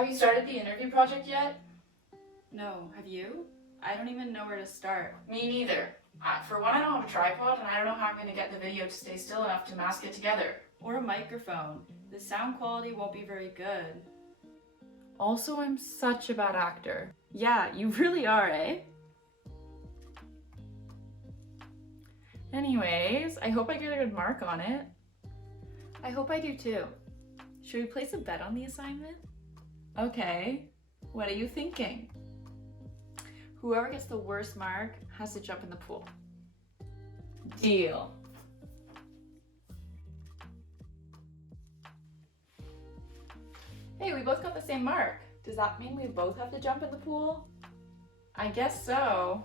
Have you started the interview project yet? No, have you? I don't even know where to start. Me neither. For one, I don't have a tripod, and I don't know how I'm going to get the video to stay still enough to mask it together. Or a microphone. The sound quality won't be very good. Also, I'm such a bad actor. Yeah, you really are, eh? Anyways, I hope I get a good mark on it. I hope I do too. Should we place a bet on the assignment? Okay, what are you thinking? Whoever gets the worst mark has to jump in the pool. Deal. Hey, we both got the same mark. Does that mean we both have to jump in the pool? I guess so.